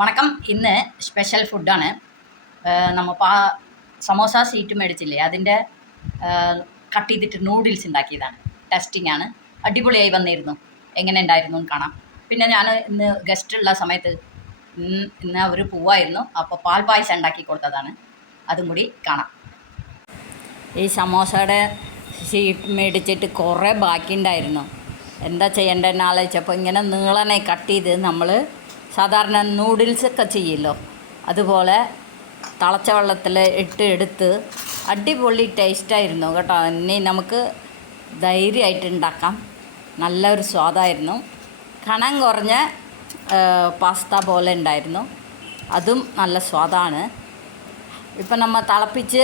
വണക്കം. ഇന്ന് സ്പെഷ്യൽ ഫുഡാണ്. നമ്മൾ സമോസ സീറ്റ് മേടിച്ചില്ലേ, അതിൻ്റെ കട്ട് ചെയ്തിട്ട് നൂഡിൽസ് ഉണ്ടാക്കിയതാണ്. ടെസ്റ്റിംഗ് ആണ്. അടിപൊളിയായി വന്നിരുന്നു. എങ്ങനെ ഉണ്ടായിരുന്നു എന്ന് കാണാം. പിന്നെ ഞാൻ ഇന്ന് ഗസ്റ്റുള്ള സമയത്ത് ഇന്ന് അവർ പോവായിരുന്നു, അപ്പോൾ പാൽ പായസം ഉണ്ടാക്കി കൊടുത്തതാണ്. അതും കൂടി കാണാം. ഈ സമോസയുടെ ഷീറ്റ് മേടിച്ചിട്ട് കുറേ ബാക്കിയുണ്ടായിരുന്നു. എന്താ ചെയ്യേണ്ടതെന്ന് ആലോചിച്ചപ്പോൾ ഇങ്ങനെ നീളനെ കട്ട് ചെയ്ത് നമ്മൾ സാധാരണ നൂഡിൽസൊക്കെ ചെയ്യല്ലോ, അതുപോലെ തിളച്ച വെള്ളത്തിൽ എടുത്ത് അടിപൊളി ടേസ്റ്റായിരുന്നു കേട്ടോ. ഇനി നമുക്ക് ധൈര്യമായിട്ട് ഉണ്ടാക്കാം. നല്ലൊരു സ്വാദായിരുന്നു. കനം കുറഞ്ഞ പാസ്ത പോലെ ഉണ്ടായിരുന്നു. അതും നല്ല സ്വാദാണ്. ഇപ്പം നമ്മൾ തിളപ്പിച്ച്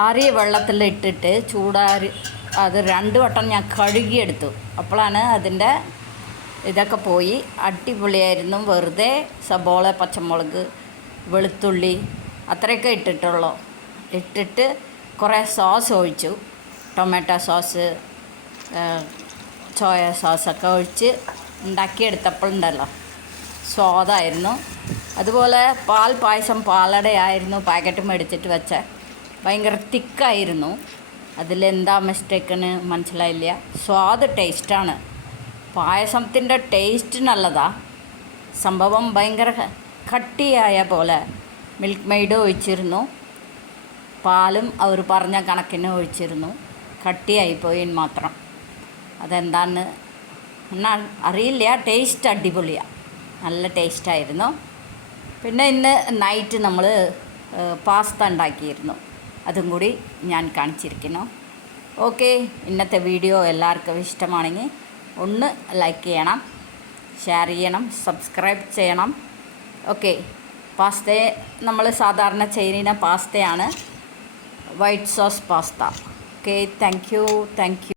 ആറിയ വെള്ളത്തിൽ ഇട്ടിട്ട് ചൂടാറി അത് 2 വട്ടം ഞാൻ കഴുകിയെടുത്തു. അപ്പോഴാണ് അതിൻ്റെ ഇതൊക്കെ പോയി. അടിപൊളിയായിരുന്നു. വെറുതെ സബോള, പച്ചമുളക്, വെളുത്തുള്ളി അത്രയൊക്കെ ഇട്ടിട്ട് കുറേ സോസ് ഒഴിച്ചു. ടൊമാറ്റോ സോസ്, സോയ സോസൊക്കെ ഒഴിച്ച് ഉണ്ടാക്കിയെടുത്തപ്പോഴുണ്ടല്ലോ സ്വാദായിരുന്നു. അതുപോലെ പാൽ പായസം പാലടയായിരുന്നു പാക്കറ്റ് മേടിച്ചിട്ട് വെച്ച. ഭയങ്കര തിക്കായിരുന്നു. അതിലെന്താ മിസ്റ്റേക്കെന്ന് മനസ്സിലായില്ല. സ്വാദ് ടേസ്റ്റാണ്. പായസത്തിൻ്റെ ടേസ്റ്റ് നല്ലതാണ്. സംഭവം ഭയങ്കര കട്ടിയായ പോലെ മിൽക്ക് മെയ്ഡ് ഒഴിച്ചിരുന്നു. പാലും അവർ പറഞ്ഞ കണക്കിന് ഒഴിച്ചിരുന്നു. കട്ടിയായിപ്പോയി മാത്രം. അതെന്താണെന്ന് എന്നാൽ അറിയില്ല. ടേസ്റ്റ് അടിപൊളിയാണ്. നല്ല ടേസ്റ്റായിരുന്നു. പിന്നെ ഇന്ന് നൈറ്റ് നമ്മൾ പാസ്ത ഉണ്ടാക്കിയിരുന്നു. അതും കൂടി ഞാൻ കാണിച്ചിരിക്കുന്നു. ഓക്കെ, ഇന്നത്തെ വീഡിയോ എല്ലാവർക്കും ഇഷ്ടമാണെങ്കിൽ ഒന്ന് ലൈക്ക് ചെയ്യണം, ഷെയർ ചെയ്യണം, സബ്സ്ക്രൈബ് ചെയ്യണം. ഓക്കെ, പാസ്ത നമ്മൾ സാധാരണ ചെയ്യുന്ന പാസ്തയാണ്, white sauce pasta. Okay, thank U.